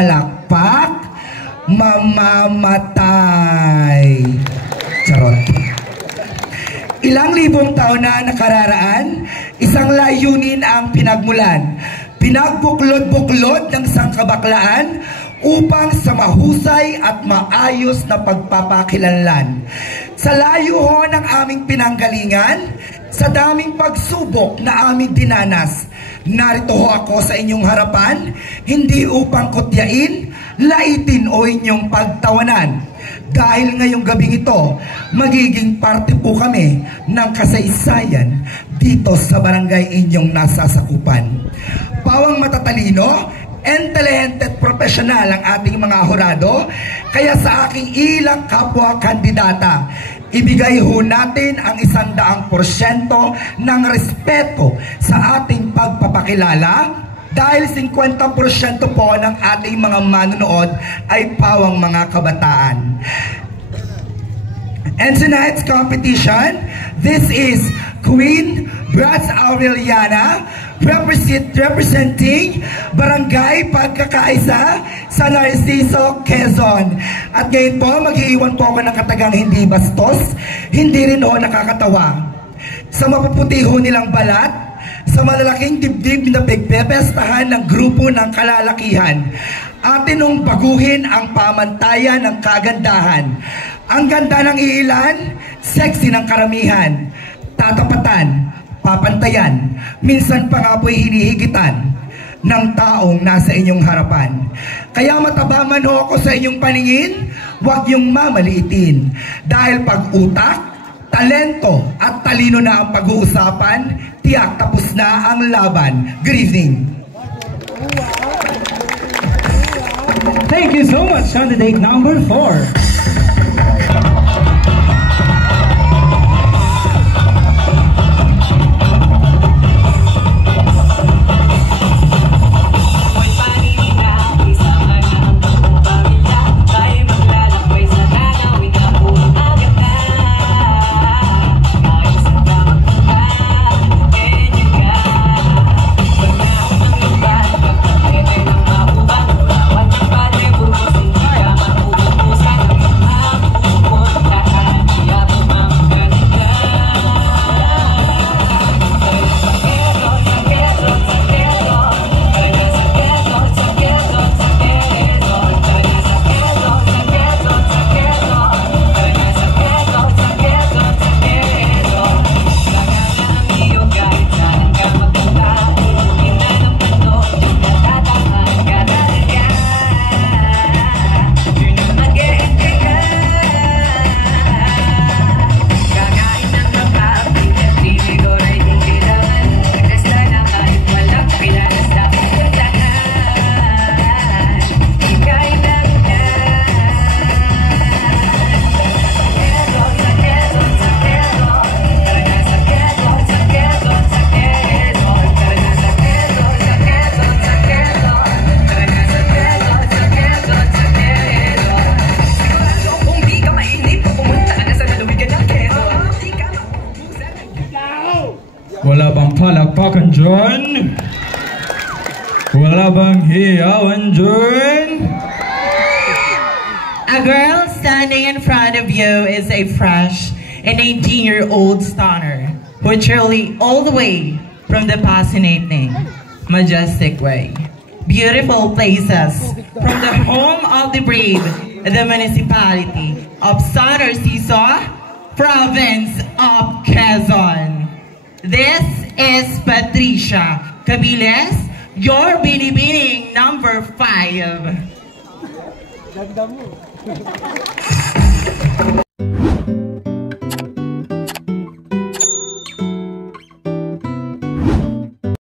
palakpak, mamamatay. Charot. Ilang libong taon na nakararaan, isang layunin ang pinagmulan. Pinagbuklod-buklod ng sangkabaklaan upang sa mahusay at maayos na pagpapakilanlan. Sa layo ho ng aming pinanggalingan, sa daming pagsubok na aming dinanas, narito ho ako sa inyong harapan, hindi upang kutyain, laitin o inyong pagtawanan. Dahil ngayong gabing ito, magiging parte po kami ng kasaysayan dito sa barangay inyong nasasakupan. Pawang matatalino, intelligent at professional ang ating mga hurado, kaya sa aking ilang kapwa kandidata, ibigay ho natin ang 100% ng respeto sa ating pagpapakilala dahil 50% po ng ating mga manonood ay pawang mga kabataan. And tonight's competition, this is Queen Brats Aureliana representing Barangay Pagkakaisa sa Narciso, Quezon. At ngayon po, mag-iiwan po ako ng katagang hindi bastos, hindi rin ho nakakatawa. Sa mapuputi ho nilang balat, sa malalaking dibdib na pagpepestahan ng grupo ng kalalakihan, atin nung baguhin ang pamantayan ng kagandahan. Ang ganda ng iilan, sexy ng karamihan, tatapatan, papantayan, minsan pa nga po'y hinihigitan ng taong nasa inyong harapan. Kaya mataba man ho ako sa inyong paningin, huwag yung mamaliitin. Dahil pag-utak, talento at talino na ang pag-uusapan, tiyak tapos na ang laban. Good evening. Thank you so much, candidate number 4. Wala bang palakpakan dyan? Wala bang hiyawan dyan? A girl standing in front of you is a fresh and 18-year-old stunner who truly all the way from the fascinating, majestic way. Beautiful places from the home of the brave, the municipality of San Narciso, province of Quezon. This is Patricia Cabiles, your binibining number 5.